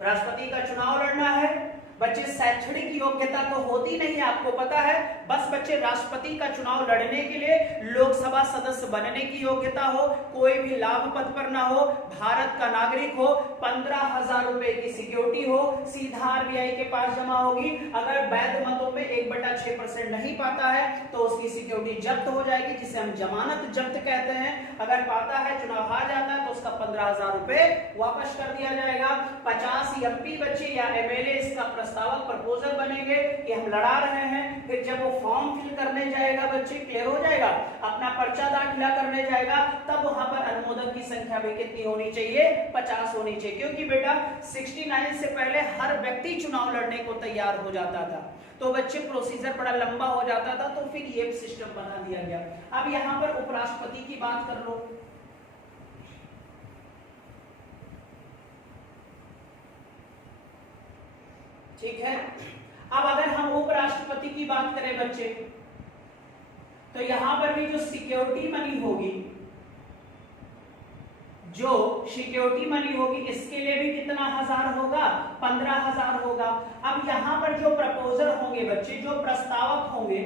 राष्ट्रपति का चुनाव लड़ना है बच्चे, शैक्षणिक योग्यता तो होती नहीं है, आपको पता है। बस बच्चे राष्ट्रपति का चुनाव लड़ने के लिए लोकसभा सदस्य बनने की योग्यता हो, कोई भी लाभ पद पर ना हो, भारत का नागरिक हो, 15,000 रुपए की सिक्योरिटी हो, सीधा आरबीआई के पास जमा होगी। अगर वैध मतों में 1/6% नहीं पाता है तो उसकी सिक्योरिटी जब्त हो जाएगी, जिसे हम जमानत जब्त कहते हैं। अगर पाता है, चुनाव हार जाता है तो उसका 15,000 रुपए वापस कर दिया जाएगा। 50 एमपी बच्चे या एमएलए इसका प्रस्तावक प्रपोजल बनेंगे कि हम लड़ा रहे हैं। फिर जब वो फॉर्म फिल करने जाएगा बच्चे, क्लियर हो जाएगा, अपना पर्चा दाखिला करने जाएगा, तब वहां पर अनुमोदक की संख्या भी कितनी होनी चाहिए? 50 होनी चाहिए। क्योंकि बेटा 69 से पहले हर व्यक्ति चुनाव लड़ने को तैयार हो जाता था, तो बच्चे प्रोसीजर बड़ा लंबा हो जाता था, तो फिर ये सिस्टम बना दिया गया। अब यहाँ पर उपराष्ट्रपति की बात कर लो। ठीक है, अब अगर हम उपराष्ट्रपति की बात करें बच्चे, तो यहां पर भी जो सिक्योरिटी मनी होगी, जो सिक्योरिटी मनी होगी, इसके लिए भी कितना हजार होगा? 15,000 होगा। अब यहां पर जो प्रपोजल होंगे बच्चे, जो प्रस्तावक होंगे,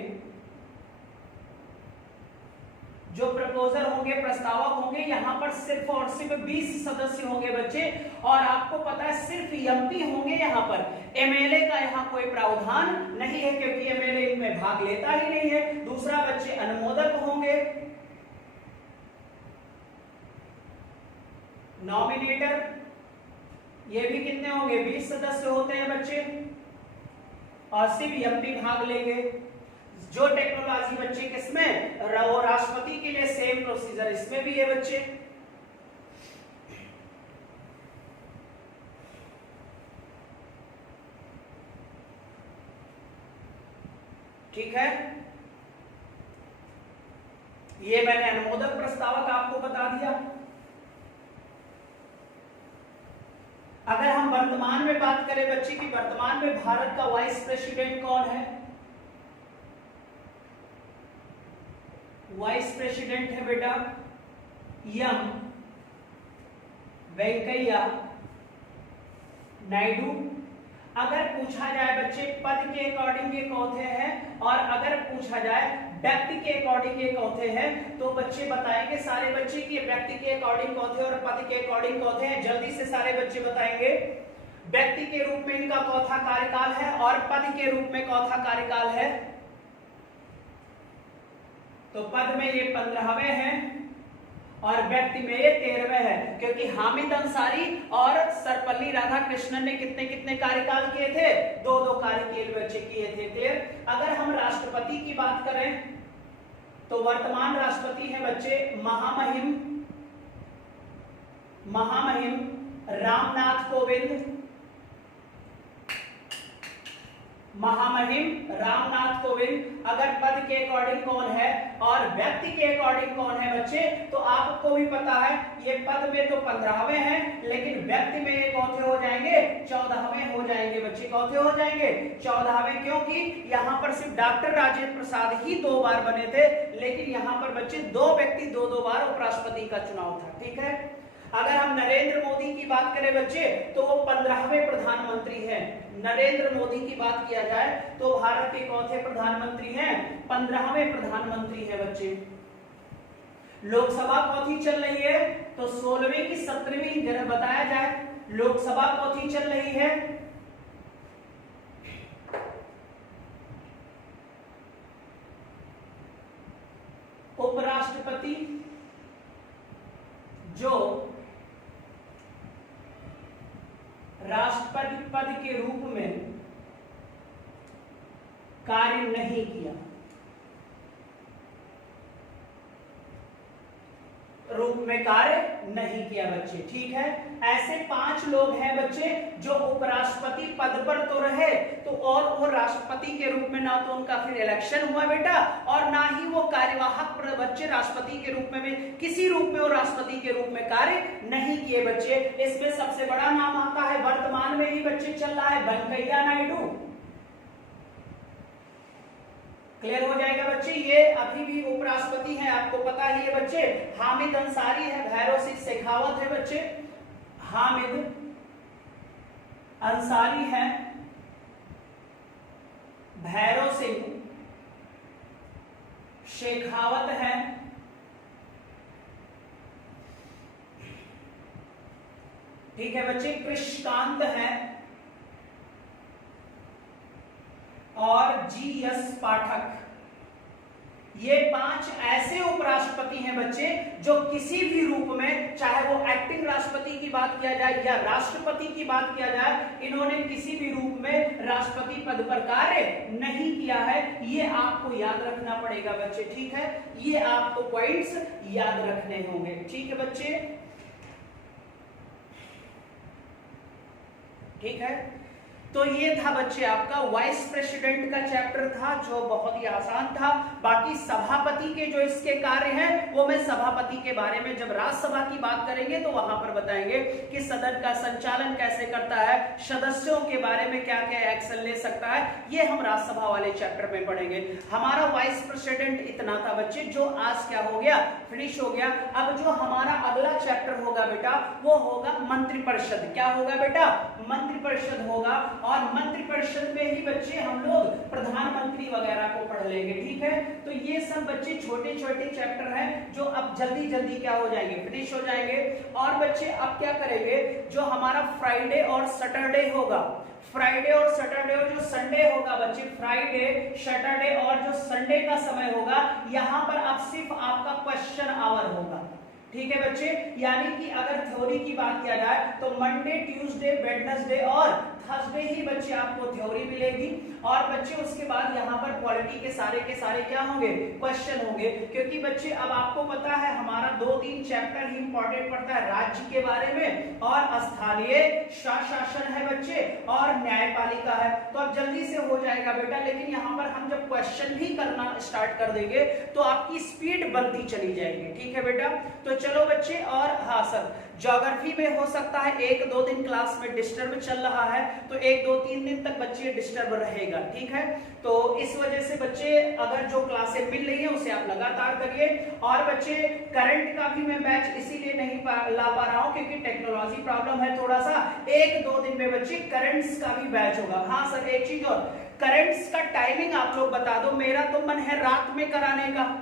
जो प्रपोजल होंगे, प्रस्तावक होंगे, यहाँ पर सिर्फ और सिर्फ 20 सदस्य होंगे बच्चे। और आपको पता है सिर्फ एमपी होंगे यहाँ पर, एमएलए का यहाँ कोई प्रावधान नहीं है, क्योंकि एमएलए इनमें भाग लेता ही नहीं है। दूसरा बच्चे अनुमोदक होंगे, नॉमिनेटर, ये भी कितने होंगे? 20 सदस्य होते हैं बच्चे। और सीबीएम भी भाग लेंगे। जो टेक्नोलॉजी बच्चे किसमें, वो राष्ट्रपति के लिए सेम प्रोसीजर इसमें भी है बच्चे। ठीक है, ये मैंने अनुमोदक प्रस्तावक आपको बता दिया। अगर हम वर्तमान में बात करें बच्चे की, वर्तमान में भारत का वाइस प्रेसिडेंट कौन है? वाइस प्रेसिडेंट है बेटा एम वेंकैया नायडू। अगर पूछा जाए बच्चे पद के अकॉर्डिंग ये कौथे हैं, और अगर पूछा जाए व्यक्ति के अकॉर्डिंग ये कौथे हैं, तो बच्चे बताएंगे सारे बच्चे कि व्यक्ति के अकॉर्डिंग कौथे और पद के अकॉर्डिंग कौथे हैं। जल्दी से सारे बच्चे बताएंगे। व्यक्ति के रूप में इनका कौथा कार्यकाल है और पद के रूप में कौथा कार्यकाल है। तो पद में ये 15वें हैं और व्यक्ति में ये 13वें है, क्योंकि हामिद अंसारी और सर्वपल्ली राधाकृष्णन ने कितने कितने कार्यकाल किए थे? 2-2 कार्यकाल बच्चे किए थे। क्लियर। अगर हम राष्ट्रपति की बात करें तो वर्तमान राष्ट्रपति है बच्चे महामहिम रामनाथ कोविंद। महामहिम रामनाथ कोविंद। अगर पद के अकॉर्डिंग कौन है और व्यक्ति के अकॉर्डिंग कौन है बच्चे, तो आपको भी पता है ये पद में तो 15वें हैं, लेकिन व्यक्ति में ये कौन हो जाएंगे? 14वें हो जाएंगे बच्चे। कौन हो जाएंगे? 14वें। क्योंकि यहाँ पर सिर्फ डॉक्टर राजेंद्र प्रसाद ही 2 बार बने थे, लेकिन यहाँ पर बच्चे 2 व्यक्ति 2-2 बार उपराष्ट्रपति का चुनाव था। ठीक है। अगर हम नरेंद्र मोदी की बात करें बच्चे, तो वो 15वें प्रधानमंत्री हैं। नरेंद्र मोदी की बात किया जाए तो भारत के कौथे प्रधानमंत्री हैं? 15वें प्रधानमंत्री है बच्चे। लोकसभा कौथी चल रही है? तो 16वीं की 17वीं जरा बताया जाए। लोकसभा कौथी चल रही है? उपराष्ट्रपति जो राष्ट्रपति पद के रूप में कार्य नहीं किया, रूप में कार्य नहीं किया बच्चे। ठीक है। ऐसे 5 लोग हैं बच्चे जो उपराष्ट्रपति पद पर तो रहे, तो और वो राष्ट्रपति के रूप में ना तो उनका फिर इलेक्शन हुआ बेटा, और ना ही वो कार्यवाहक बच्चे राष्ट्रपति के रूप में किसी रूप में वो राष्ट्रपति के रूप में कार्य नहीं किए बच्चे। इसमें सबसे बड़ा नाम आता है, वर्तमान में ही बच्चे चल रहा है, वेंकैया नायडू। क्लियर हो जाएगा बच्चे। ये अभी भी उपराष्ट्रपति हैं, आपको पता ही है बच्चे। हामिद अंसारी है, भैरव सिंह शेखावत है बच्चे। हामिद अंसारी है, भैरव सिंह शेखावत है, ठीक है बच्चे। कृष्णकांत है और जीएस पाठक। ये 5 ऐसे उपराष्ट्रपति हैं बच्चे जो किसी भी रूप में, चाहे वो एक्टिंग राष्ट्रपति की बात किया जाए या राष्ट्रपति की बात किया जाए, इन्होंने किसी भी रूप में राष्ट्रपति पद पर कार्य नहीं किया है। ये आपको याद रखना पड़ेगा बच्चे। ठीक है। ये आपको पॉइंट्स याद रखने होंगे। ठीक है बच्चे। ठीक है। तो ये था बच्चे आपका वाइस प्रेसिडेंट का चैप्टर था, जो बहुत ही आसान था। बाकी सभापति के जो इसके कार्य हैं, वो मैं सभापति के बारे में जब राज्यसभा की बात करेंगे तो वहां पर बताएंगे कि सदन का संचालन कैसे करता है, सदस्यों के बारे में क्या क्या एक्शन ले सकता है, ये हम राज्यसभा वाले चैप्टर में पढ़ेंगे। हमारा वाइस प्रेसिडेंट इतना था बच्चे, जो आज क्या हो गया, फिनिश हो गया। अब जो हमारा अगला चैप्टर होगा बेटा, वो होगा मंत्रिपरिषद। क्या होगा बेटा? मंत्रिपरिषद होगा, और मंत्रिपरिषद में ही बच्चे हम लोग प्रधानमंत्री वगैरह को पढ़ लेंगे। ठीक है। तो ये सब बच्चे छोटे छोटे चैप्टर हैं जो अब जल्दी जल्दी क्या हो जाएंगे, फिनिश हो जाएंगे। और बच्चे अब क्या करेंगे, जो हमारा फ्राइडे और सैटरडे होगा, फ्राइडे और सैटरडे और जो संडे होगा बच्चे, फ्राइडे सैटरडे और जो संडे का समय होगा, यहाँ पर अब सिर्फ आपका क्वेश्चन आवर होगा। ठीक है बच्चे। यानी कि अगर थ्योरी की बात किया जाए तो मंडे, ट्यूसडे, वेडनेसडे और थर्सडे ही बच्चे आपको थ्योरी मिलेगी और बच्चे उसके बाद यहाँ पर पॉलिटी के सारे क्या होंगे, क्वेश्चन होंगे। क्योंकि बच्चे अब आपको पता है हमारा 2-3 चैप्टर ही इंपॉर्टेंट पड़ता है, राज्य के बारे में और स्थानीय शासन है बच्चे और न्यायपालिका है, तो अब जल्दी से हो जाएगा बेटा। लेकिन यहाँ पर हम जब क्वेश्चन भी करना स्टार्ट कर देंगे तो आपकी स्पीड बनती चली जाएगी, ठीक है बेटा। तो चलो बच्चे, और हाँ सर, ज्योग्राफी में हो सकता है 1-2 दिन क्लास में डिस्टर्ब चल रहा है, तो 1-2-3 दिन तक बच्चे डिस्टर्ब रहेगा, ठीक है। तो इस वजह से बच्चे अगर जो क्लासें मिल रही है उसे आप लगातार करिए। और बच्चे करंट का भी मैं बैच इसीलिए नहीं ला पा रहा हूं क्योंकि टेक्नोलॉजी प्रॉब्लम है थोड़ा सा। 1-2 दिन में बच्चे करंट्स का भी बैच होगा। हाँ सर, एक चीज और, करंट्स का टाइमिंग आप लोग बता दो। मेरा तो मन है रात में कराने का,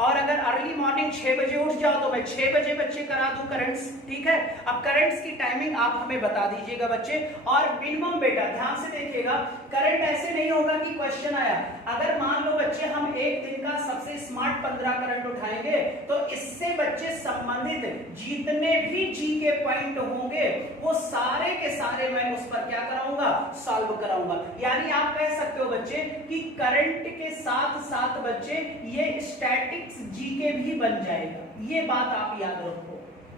और अगर अर्ली मॉर्निंग 6 बजे उठ जाओ तो मैं 6 बजे बच्चे करा दूं करंट्स, ठीक है। अब करंट्स की टाइमिंग आप हमें बता दीजिएगा बच्चे। और मिनिमम बेटा ध्यान से देखिएगा, करंट ऐसे नहीं होगा कि क्वेश्चन आया, अगर मान लो बच्चे हम एक दिन का सबसे स्मार्ट 15 करंट उठाएंगे तो इससे बच्चे संबंधित जितने भी जी के पॉइंट होंगे वो सारे के सारे मैं उस पर क्या कराऊंगा, सॉल्व कराऊंगा। यानी आप कह सकते हो बच्चे कि करंट के साथ साथ बच्चे ये स्टैटिक जीके भी बन जाएगा, ये बात आप याद रखो,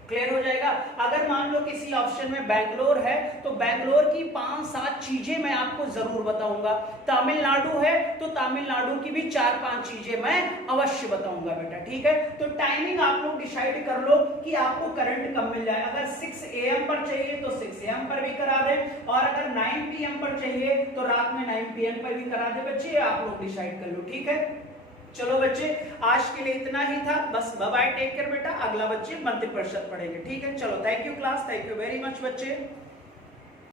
क्लियर हो जाएगा। अगर मान लो किसी ऑप्शन में बैंगलोर है तो बैंगलोर की 5-7 चीजें मैं आपको जरूर बताऊंगा, तमिलनाडु है तो तमिलनाडु की भी 4-5 चीजें मैं अवश्य बताऊंगा बेटा, ठीक है। तो टाइमिंग आप लोग डिसाइड कर लो कि आपको करंट कब मिल जाए। अगर 6 AM पर चाहिए तो 6 AM पर भी करा दे, और अगर 9 PM पर चाहिए तो रात में 9 PM पर भी करा दे बच्चे, आप लोग डिसाइड कर लो, ठीक है। चलो बच्चे, आज के लिए इतना ही था, बस बाय बाय, टेक केयर बेटा। अगला बच्चे मंत्र परिषद पढ़ेंगे, ठीक है। चलो, thank you class, thank you very much बच्चे।